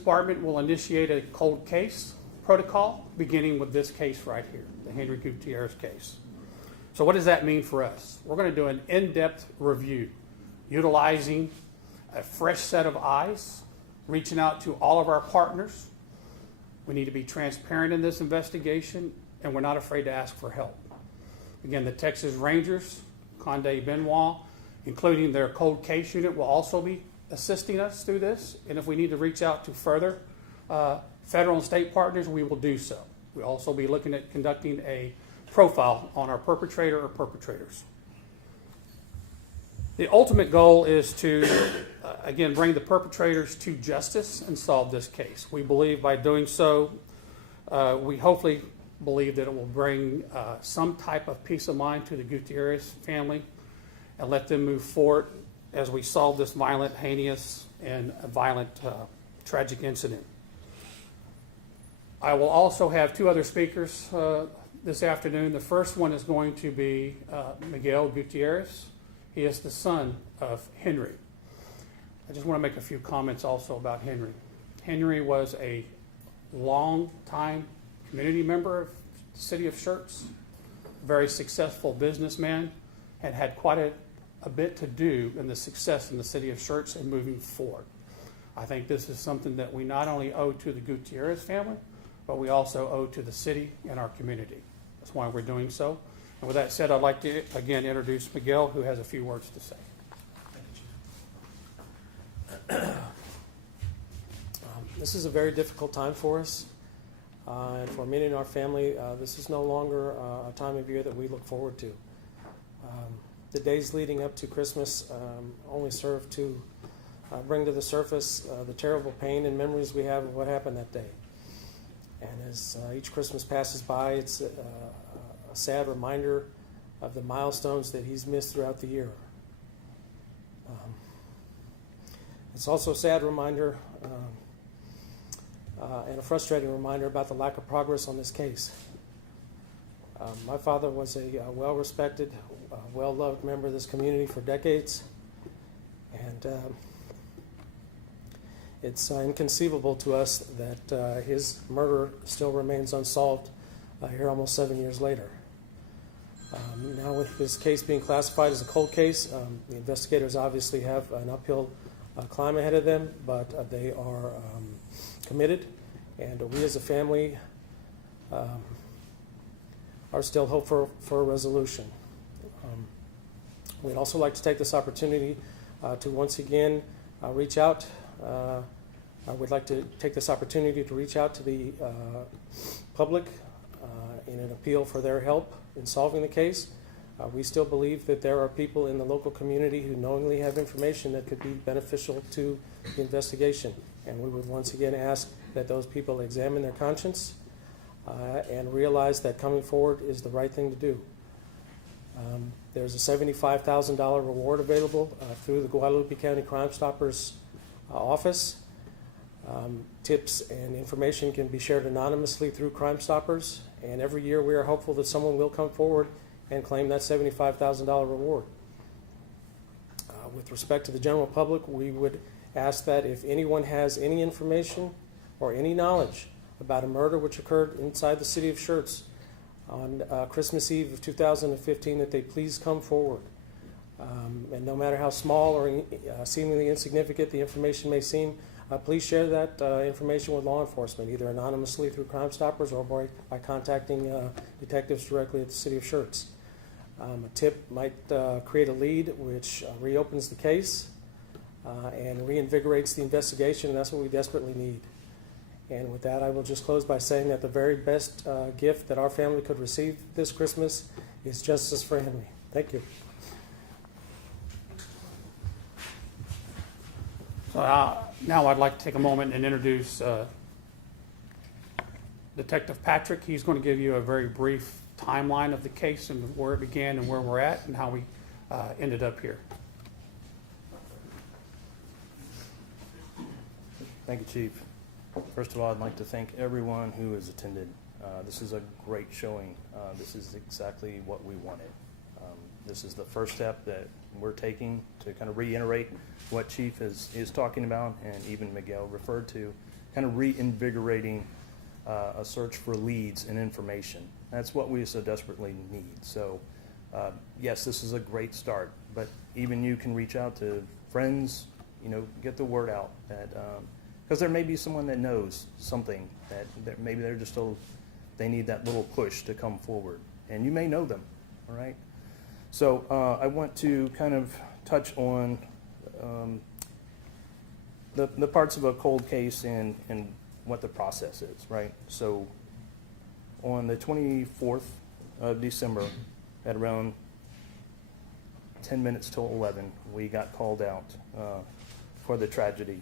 Department will initiate a cold case protocol, beginning with this case right here, the Henry Gutierrez case. So what does that mean for us? We're going to do an in-depth review, utilizing a fresh set of eyes, reaching out to all of our partners. We need to be transparent in this investigation, and we're not afraid to ask for help. Again, the Texas Rangers, Conde Benoit, including their cold case unit, will also be assisting us through this. And if we need to reach out to further federal and state partners, we will do so. We'll also be looking at conducting a profile on our perpetrator or perpetrators. The ultimate goal is to, again, bring the perpetrators to justice and solve this case. We believe by doing so, we hopefully believe that it will bring some type of peace of mind to the Gutierrez family and let them move forward as we solve this violent, heinous, and violent, tragic incident. I will also have two other speakers this afternoon. The first one is going to be Miguel Gutierrez. He is the son of Henry. I just want to make a few comments also about Henry. Henry was a long-time community member of the city of Schertz, very successful businessman, and had quite a bit to do in the success in the city of Schertz and moving forward. I think this is something that we not only owe to the Gutierrez family, but we also owe to the city and our community. That's why we're doing so. And with that said, I'd like to again introduce Miguel, who has a few words to say. This is a very difficult time for us. And for me and our family, this is no longer a time of year that we look forward to. The days leading up to Christmas only serve to bring to the surface the terrible pain and memories we have of what happened that day. And as each Christmas passes by, it's a sad reminder of the milestones that he's missed throughout the year. It's also a sad reminder and a frustrating reminder about the lack of progress on this case. My father was a well-respected, well-loved member of this community for decades, and it's inconceivable to us that his murder still remains unsolved here almost 7 years later. Now with this case being classified as a cold case, the investigators obviously have an uphill climb ahead of them, but they are committed, and we as a family are still hopeful for a resolution. We'd also like to take this opportunity to once again reach out. We'd like to take this opportunity to reach out to the public in an appeal for their help in solving the case. We still believe that there are people in the local community who knowingly have information that could be beneficial to the investigation. And we would once again ask that those people examine their conscience and realize that coming forward is the right thing to do. There's a $75,000 reward available through the Guadalupe County Crime Stoppers office. Tips and information can be shared anonymously through Crime Stoppers, and every year we are hopeful that someone will come forward and claim that $75,000 reward. With respect to the general public, we would ask that if anyone has any information or any knowledge about a murder which occurred inside the city of Schertz on Christmas Eve of 2015, that they please come forward. And no matter how small or seemingly insignificant the information may seem, please share that information with law enforcement, either anonymously through Crime Stoppers or by contacting detectives directly at the city of Schertz. A tip might create a lead which reopens the case and reinvigorates the investigation, and that's what we desperately need. And with that, I will just close by saying that the very best gift that our family could receive this Christmas is justice for Henry. Thank you. So now I'd like to take a moment and introduce Detective Patrick. He's going to give you a very brief timeline of the case and where it began and where we're at and how we ended up here. Thank you, Chief. First of all, I'd like to thank everyone who has attended. This is a great showing. This is exactly what we wanted. This is the first step that we're taking to kind of reiterate what Chief is talking about and even Miguel referred to kind of reinvigorating a search for leads and information. That's what we so desperately need. So, yes, this is a great start, but even you can reach out to friends, get the word out that, because there may be someone that knows something that maybe they're just they need that little push to come forward, and you may know them, all right? So I want to kind of touch on the parts of a cold case and what the process is, right? So on the 24th of December at around 10 minutes till 11, we got called out for the tragedy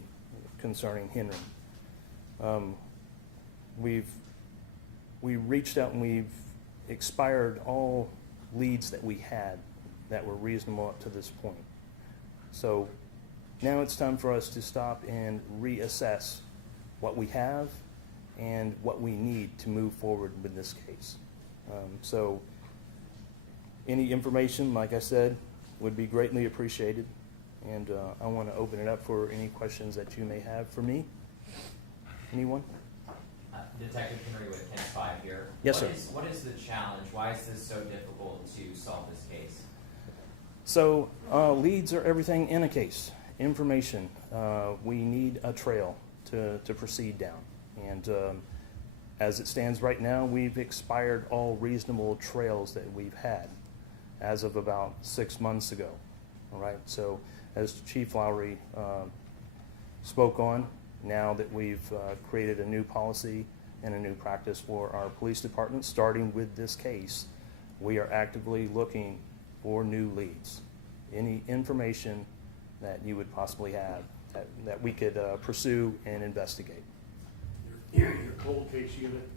concerning Henry. We reached out and we've expired all leads that we had that were reasonable up to this point. So now it's time for us to stop and reassess what we have and what we need to move forward with this case. So any information, like I said, would be greatly appreciated. And I want to open it up for any questions that you may have for me. Anyone? Detective Henry with 10-5 here. Yes, sir. What is the challenge? Why is this so difficult to solve this case? So leads are everything in a case. Information. We need a trail to proceed down. And as it stands right now, we've expired all reasonable trails that we've had as of about 6 months ago. All right. So as Chief Lowry spoke on, now that we've created a new policy and a new practice for our police department, starting with this case, we are actively looking for new leads. Any information that you would possibly have that we could pursue and investigate. Your cold case unit,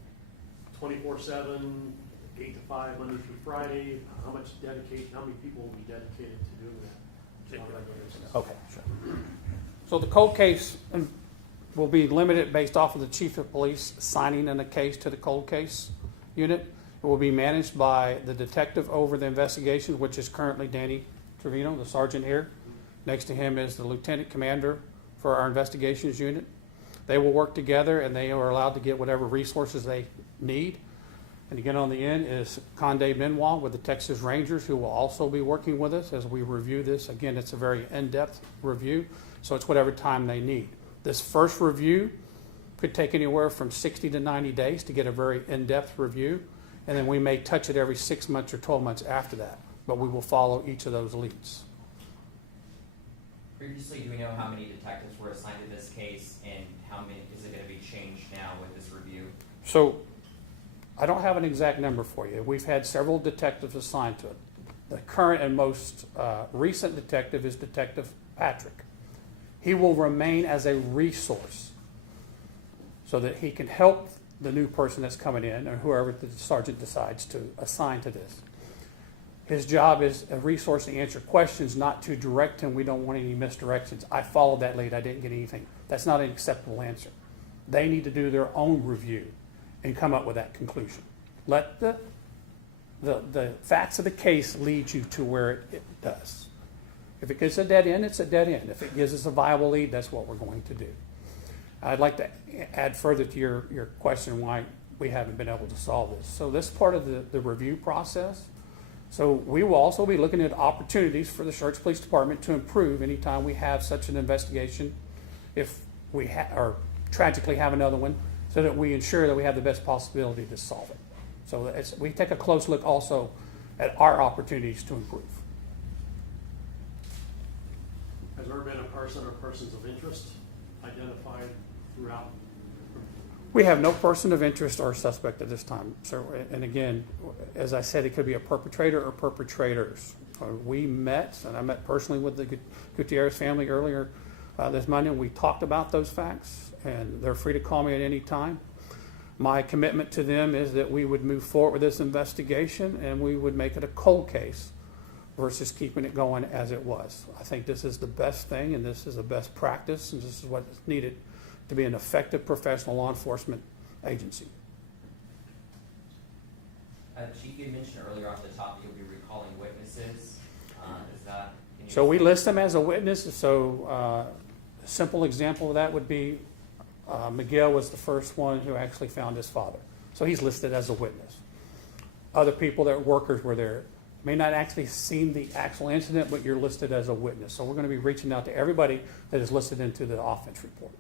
24/7, 8 to 5, Monday through Friday. How many people will be dedicated to doing that? How would I go into that? Okay, sure. So the cold case will be limited based off of the chief of police signing in a case to the cold case unit. It will be managed by the detective over the investigation, which is currently Danny Trevino, the sergeant here. Next to him is the lieutenant commander for our investigations unit. They will work together and they are allowed to get whatever resources they need. And again, on the end is Conde Benoit with the Texas Rangers, who will also be working with us as we review this. Again, it's a very in-depth review, so it's whatever time they need. This first review could take anywhere from 60 to 90 days to get a very in-depth review, and then we may touch it every 6 months or 12 months after that, but we will follow each of those leads. Previously, do we know how many detectives were assigned to this case, and how many is it going to be changed now with this review? So I don't have an exact number for you. We've had several detectives assigned to it. The current and most recent detective is Detective Patrick. He will remain as a resource so that he can help the new person that's coming in or whoever the sergeant decides to assign to this. His job is a resource to answer questions, not to direct him. We don't want any misdirections. I followed that lead. I didn't get anything. That's not an acceptable answer. They need to do their own review and come up with that conclusion. Let the facts of the case lead you to where it does. If it gets a dead end, it's a dead end. If it gives us a viable lead, that's what we're going to do. I'd like to add further to your question why we haven't been able to solve this. So this part of the review process, so we will also be looking at opportunities for the Schertz Police Department to improve anytime we have such an investigation, if we or tragically have another one, so that we ensure that we have the best possibility to solve it. So we take a close look also at our opportunities to improve. Has there been a person or persons of interest identified throughout? We have no person of interest or suspect at this time, sir. And again, as I said, it could be a perpetrator or perpetrators. We met, and I met personally with the Gutierrez family earlier this Monday, and we talked about those facts, and they're free to call me at any time. My commitment to them is that we would move forward with this investigation, and we would make it a cold case versus keeping it going as it was. I think this is the best thing, and this is the best practice, and this is what is needed to be an effective professional law enforcement agency. Chief, you mentioned earlier off the top that you'll be recalling witnesses. Is that? So we list them as a witness. So a simple example of that would be Miguel was the first one who actually found his father. So he's listed as a witness. Other people that workers were there may not actually seen the actual incident, but you're listed as a witness. So we're going to be reaching out to everybody that is listed into the offense report.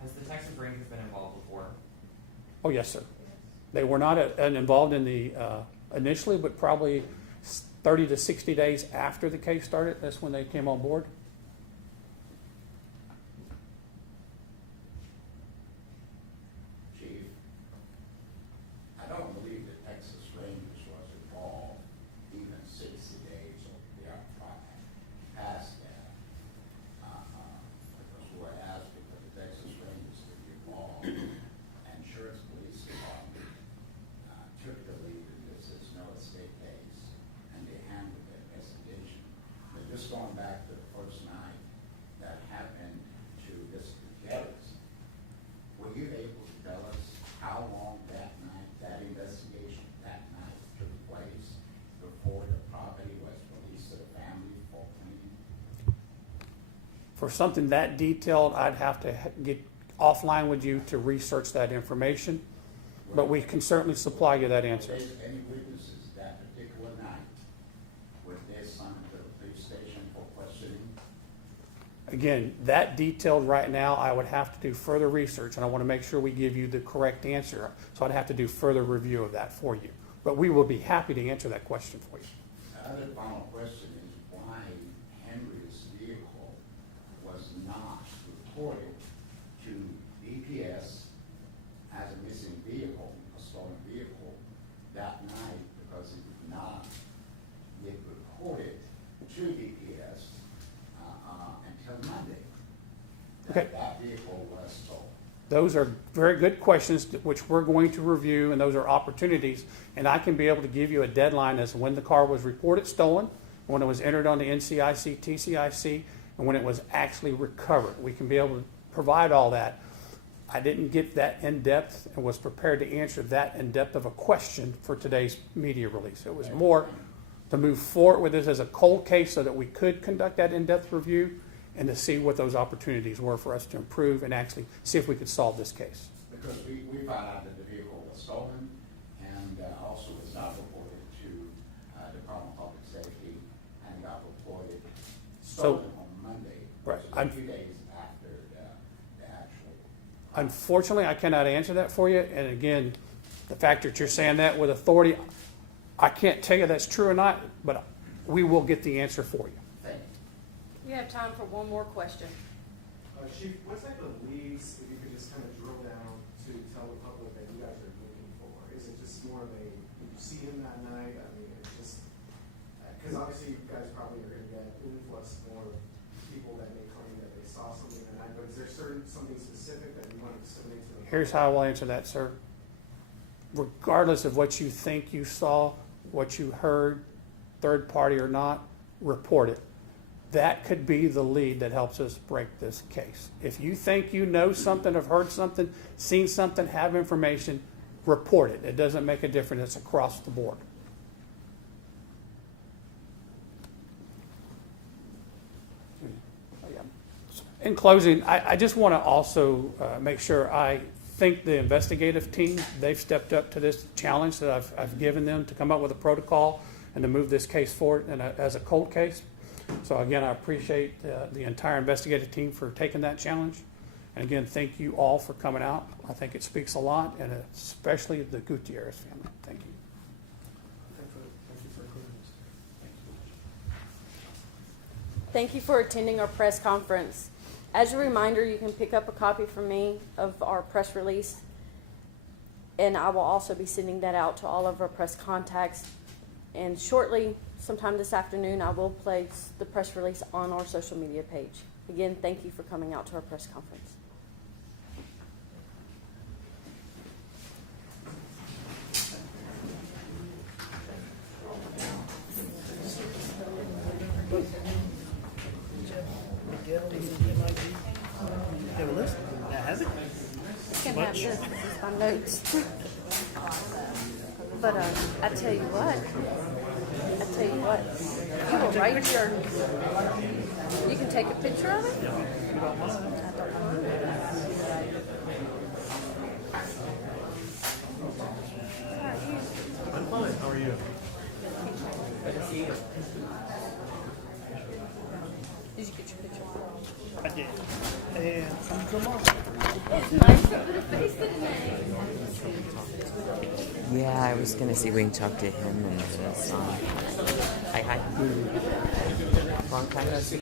Has the Texas Rangers been involved before? Oh, yes, sir. They were not involved in the initially, but probably 30 to 60 days after the case started, that's when they came on board. Chief, I don't believe the Texas Rangers was involved even 60 days or past that. Because we're asking for the Texas Rangers to be involved, and Schertz Police Department took the lead in this. There's no estate case, and they handled the investigation. But just going back to the first night that happened to Mr. Schertz, were you able to tell us how long that night, that investigation that night took place before the property was released to the family for cleaning? For something that detailed, I'd have to get offline with you to research that information, but we can certainly supply you that answer. Were there any witnesses that particular night? Were they summoned to the police station for questioning? Again, that detailed right now, I would have to do further research, and I want to make sure we give you the correct answer. So I'd have to do further review of that for you. But we will be happy to answer that question for you. The other final question is why Henry's vehicle was not reported to DPS as a missing vehicle, a stolen vehicle, that night, because it did not get reported to DPS until Monday. Okay. That vehicle was stolen. Those are very good questions which we're going to review, and those are opportunities. And I can be able to give you a deadline as to when the car was reported stolen, when it was entered on the NCIC, TCIC, and when it was actually recovered. We can be able to provide all that. I didn't get that in-depth and was prepared to answer that in-depth of a question for today's media release. It was more to move forward with this as a cold case so that we could conduct that in-depth review and to see what those opportunities were for us to improve and actually see if we could solve this case. Because we found out that the vehicle was stolen and also was not reported to Department of Public Safety and got reported stolen on Monday. Right. So a few days after the actual. Unfortunately, I cannot answer that for you. And again, the fact that you're saying that with authority, I can't tell you that's true or not, but we will get the answer for you. Thank you. You have time for one more question. Chief, what type of leads, if you could just kind of drill down to tell the public that you guys are looking for? Is it just more of a, did you see him that night? I mean, it's just, because obviously you guys probably are going to get an influx more of people that may claim that they saw something that night, but is there something specific that you want to disseminate to the public? Here's how I will answer that, sir. Regardless of what you think you saw, what you heard, third party or not, report it. That could be the lead that helps us break this case. If you think you know something, have heard something, seen something, have information, report it. It doesn't make a difference. It's across the board. In closing, I just want to also make sure I thank the investigative team. They've stepped up to this challenge that I've given them to come up with a protocol and to move this case forward as a cold case. So again, I appreciate the entire investigative team for taking that challenge. And again, thank you all for coming out. I think it speaks a lot, and especially the Gutierrez family. Thank you. Thank you for including us. Thank you for attending our press conference. As a reminder, you can pick up a copy from me of our press release, and I will also be sending that out to all of our press contacts. And shortly, sometime this afternoon, I will place the press release on our social media page. Again, thank you for coming out to our press conference. I can have this. This is my notes. But I tell you what, you will write your, you can take a picture of it? I don't know. Did you get your picture? I did. And some tomorrow. It's nice to put a face to the name. Yeah, I was gonna see if we can talk to him and his hi. Long time no see.